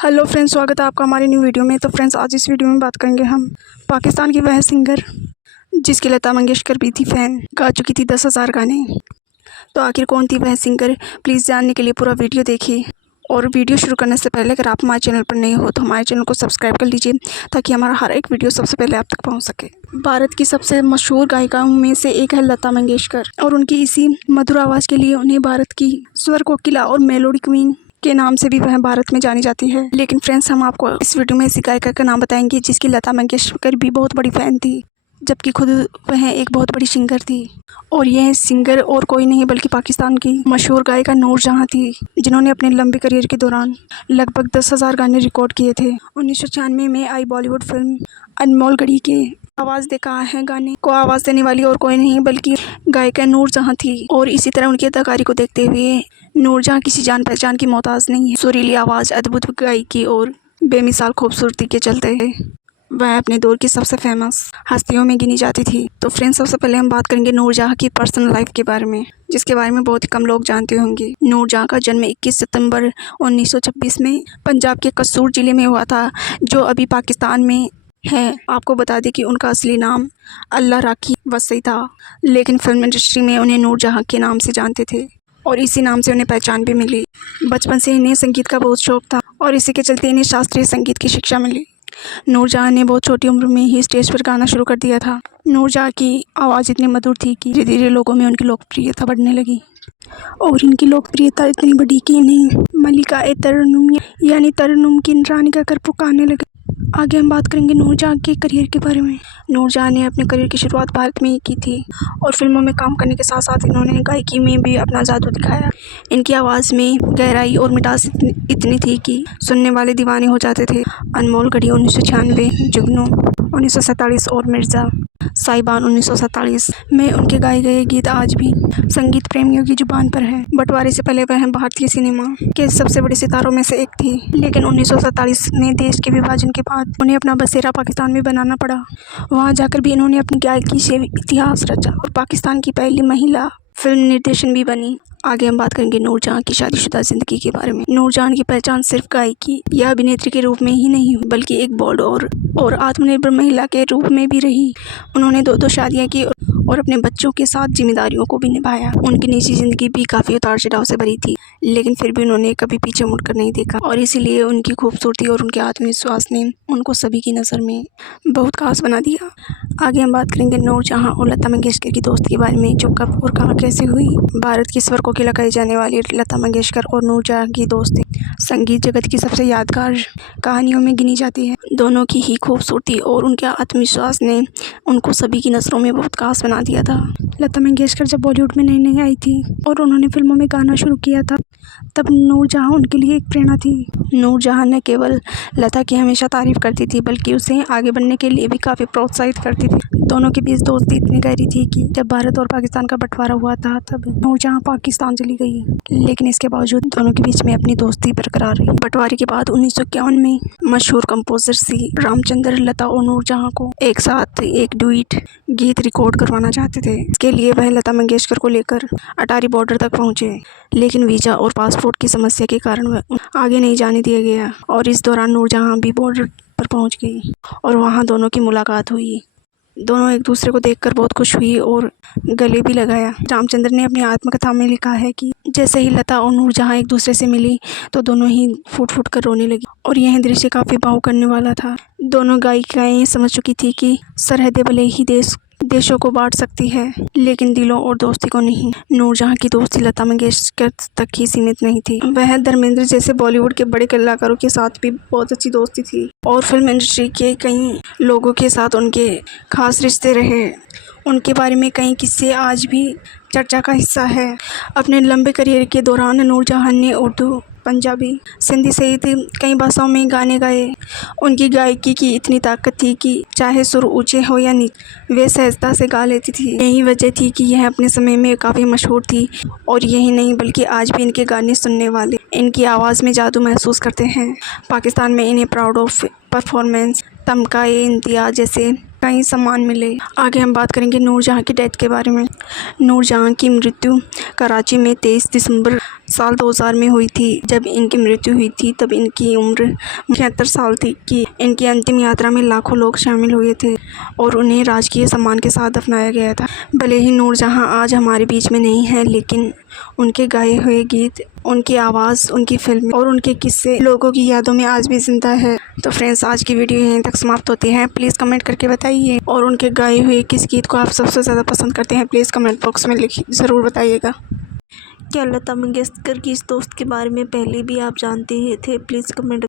Hello friends, स्वागत है आपका हमारी न्यू वीडियो में। तो फ्रेंड्स, आज इस वीडियो में बात करेंगे हम पाकिस्तान की वह सिंगर जिसकी लता मंगेशकर भी थी फ़ैन, गा चुकी थी 10,000 गाने। तो आखिर कौन थी वह सिंगर, प्लीज़ जानने के लिए पूरा वीडियो देखिए। और वीडियो शुरू करने से पहले अगर आप हमारे चैनल पर नए हो तो हमारे चैनल को सब्सक्राइब कर लीजिए ताकि हमारा हर एक वीडियो सबसे पहले आप तक पहुँच सके। भारत की सबसे मशहूर गायिकाओं में से एक है लता मंगेशकर, और उनकी इसी मधुर आवाज़ के लिए उन्हें भारत की स्वर कोकिला और मेलोडी क्वीन के नाम से भी वह भारत में जानी जाती है। लेकिन फ्रेंड्स, हम आपको इस वीडियो में ऐसी गायिका का नाम बताएंगे जिसकी लता मंगेशकर भी बहुत बड़ी फ़ैन थी, जबकि खुद वह एक बहुत बड़ी सिंगर थी। और यह सिंगर और कोई नहीं बल्कि पाकिस्तान की मशहूर गायिका नूरजहां थी, जिन्होंने अपने लंबे करियर के दौरान लगभग 10,000 गाने रिकॉर्ड किए थे। 1996 में आई बॉलीवुड फिल्म अनमोल गढ़ी के आवाज़ दे कहा है गाने को आवाज़ देने वाली और कोई नहीं बल्कि गायिका नूरजहां थी। और इसी तरह उनकी अदाकारी को देखते हुए नूरजहां किसी जान पहचान की मोहताज नहीं है। सुरीली आवाज़, अद्भुत गायकी और बेमिसाल खूबसूरती के चलते वह अपने दौर की सबसे फेमस हस्तियों में गिनी जाती थी। तो फ्रेंड्स, सबसे पहले हम बात करेंगे नूरजहां की पर्सनल लाइफ के बारे में, जिसके बारे में बहुत ही कम लोग जानते होंगे। नूरजहां का जन्म 21 सितंबर 1926 में पंजाब के कसूर ज़िले में हुआ था, जो अभी पाकिस्तान में है। आपको बता दें कि उनका असली नाम अल्लाह राखी वसी था, लेकिन फिल्म इंडस्ट्री में उन्हें नूरजहां के नाम से जानते थे और इसी नाम से उन्हें पहचान भी मिली। बचपन से इन्हें संगीत का बहुत शौक था और इसी के चलते इन्हें शास्त्रीय संगीत की शिक्षा मिली। नूरजहां ने बहुत छोटी उम्र में ही स्टेज पर गाना शुरू कर दिया था। नूरजहां की आवाज़ इतनी मधुर थी कि धीरे धीरे लोगों में उनकी लोकप्रियता बढ़ने लगी, और इनकी लोकप्रियता इतनी बढ़ी कि इन्हें मलिका ए तरन्नुम यानी तरन्नुम की रानी कहकर पुकारने लगे। आगे हम बात करेंगे नूरजहां के करियर के बारे में। नूरजहां ने अपने करियर की शुरुआत भारत में ही की थी और फिल्मों में काम करने के साथ साथ इन्होंने गायकी में भी अपना जादू दिखाया। इनकी आवाज़ में गहराई और मिठास इतनी थी कि सुनने वाले दीवाने हो जाते थे। अनमोल गढ़ी 1996, जुगनू 1947 और मिर्ज़ा साहिबान 1947 में उनके गाए गए गीत आज भी संगीत प्रेमियों की जुबान पर है। बंटवारे से पहले वह भारतीय सिनेमा के सबसे बड़े सितारों में से एक थी, लेकिन 1947 में देश के विभाजन के बाद उन्हें अपना बसेरा पाकिस्तान में बनाना पड़ा। वहां जाकर भी इन्होंने अपनी गायकी से इतिहास रचा और पाकिस्तान की पहली महिला फिल्म निर्देशन भी बनी। आगे हम बात करेंगे नूरजहां की शादीशुदा जिंदगी के बारे में। नूरजहां की पहचान सिर्फ गायकी या अभिनेत्री के रूप में ही नहीं हुई, बल्कि एक बोल्ड और आत्मनिर्भर महिला के रूप में भी रही। उन्होंने दो शादियां की और अपने बच्चों के साथ जिम्मेदारियों को भी निभाया। उनकी निजी जिंदगी भी काफ़ी उतार चढ़ाव से भरी थी, लेकिन फिर भी उन्होंने कभी पीछे मुड़कर नहीं देखा, और इसीलिए उनकी खूबसूरती और उनके आत्मविश्वास ने उनको सभी की नज़र में बहुत खास बना दिया। आगे हम बात करेंगे नूरजहां और लता मंगेशकर की दोस्ती के बारे में, जो कब और कहाँ कैसे हुई। भारत की स्वर कोकिला कही जाने वाली लता मंगेशकर और नूरजहां की दोस्ती संगीत जगत की सबसे यादगार कहानियों में गिनी जाती है। दोनों की ही खूबसूरती और उनके आत्मविश्वास ने उनको सभी की नज़रों में बहुत खास बना दिया था। लता मंगेशकर जब बॉलीवुड में नई नई आई थी और उन्होंने फिल्मों में गाना शुरू किया था, तब नूरजहां उनके लिए एक प्रेरणा थी। नूरजहां न केवल लता की हमेशा तारीफ करती थी, बल्कि उसे आगे बढ़ने के लिए भी काफ़ी प्रोत्साहित करती थी। दोनों के बीच दोस्ती इतनी गहरी थी कि जब भारत और पाकिस्तान का बंटवारा हुआ था, तब नूरजहां पाकिस्तान चली गई, लेकिन इसके बावजूद दोनों के बीच में अपनी दोस्ती बरकरार रही। बंटवारे के बाद 1951 में मशहूर कंपोजर सी रामचंद्र लता और नूरजहां को एक साथ एक डुएट गीत रिकॉर्ड करवाना चाहते थे। इसके लिए वह लता मंगेशकर को लेकर अटारी बॉर्डर तक पहुंचे, लेकिन वीज़ा और पासपोर्ट की समस्या के कारण वह आगे नहीं जाने दिया गया, और इस दौरान नूरजहां भी बॉर्डर पर पहुंच गई और वहां दोनों की मुलाकात हुई। दोनों एक दूसरे को देखकर बहुत खुश हुई और गले भी लगाया। रामचंद्र ने अपनी आत्मकथा में लिखा है कि जैसे ही लता और नूरजहां एक दूसरे से मिली तो दोनों ही फूट फूट कर रोने लगी, और यह दृश्य काफ़ी भावुक करने वाला था। दोनों गायिकाएं समझ चुकी थी कि सरहदें भले ही देशों को बांट सकती है, लेकिन दिलों और दोस्ती को नहीं। नूरजहां की दोस्ती लता मंगेशकर तक ही सीमित नहीं थी, वह धर्मेंद्र जैसे बॉलीवुड के बड़े कलाकारों के साथ भी बहुत अच्छी दोस्ती थी, और फिल्म इंडस्ट्री के कई लोगों के साथ उनके खास रिश्ते रहे। उनके बारे में कई किस्से आज भी चर्चा का हिस्सा है। अपने लंबे करियर के दौरान नूरजहां ने उर्दू, पंजाबी, सिंधी सहित कई भाषाओं में गाने गाए। उनकी गायकी की इतनी ताकत थी कि चाहे सुर ऊंचे हो या नीचे, वे सहजता से गा लेती थी। यही वजह थी कि यह अपने समय में काफ़ी मशहूर थी, और यही नहीं बल्कि आज भी इनके गाने सुनने वाले इनकी आवाज़ में जादू महसूस करते हैं। पाकिस्तान में इन्हें प्राउड ऑफ परफॉर्मेंस, तमगा-ए-इम्तियाज़ जैसे कई सम्मान मिले। आगे हम बात करेंगे नूरजहां की डेथ के बारे में। नूरजहां की मृत्यु कराची में 23 दिसंबर साल 2000 में हुई थी। जब इनकी मृत्यु हुई थी तब इनकी उम्र 76 साल थी। कि इनकी अंतिम यात्रा में लाखों लोग शामिल हुए थे और उन्हें राजकीय सम्मान के साथ दफनाया गया था। भले ही नूरजहां आज हमारे बीच में नहीं है, लेकिन उनके गाए हुए गीत, उनकी आवाज़, उनकी फिल्म और उनके किस्से लोगों की यादों में आज भी जिंदा है। तो फ्रेंड्स, आज की वीडियो यहीं तक समाप्त होती है। प्लीज़ कमेंट करके बताइए, और उनके गाए हुए किस गीत को आप सबसे ज़्यादा पसंद करते हैं प्लीज़ कमेंट बॉक्स में ज़रूर बताइएगा। क्या लता मंगेशकर की इस दोस्त के बारे में पहले भी आप जानते थे? Please comment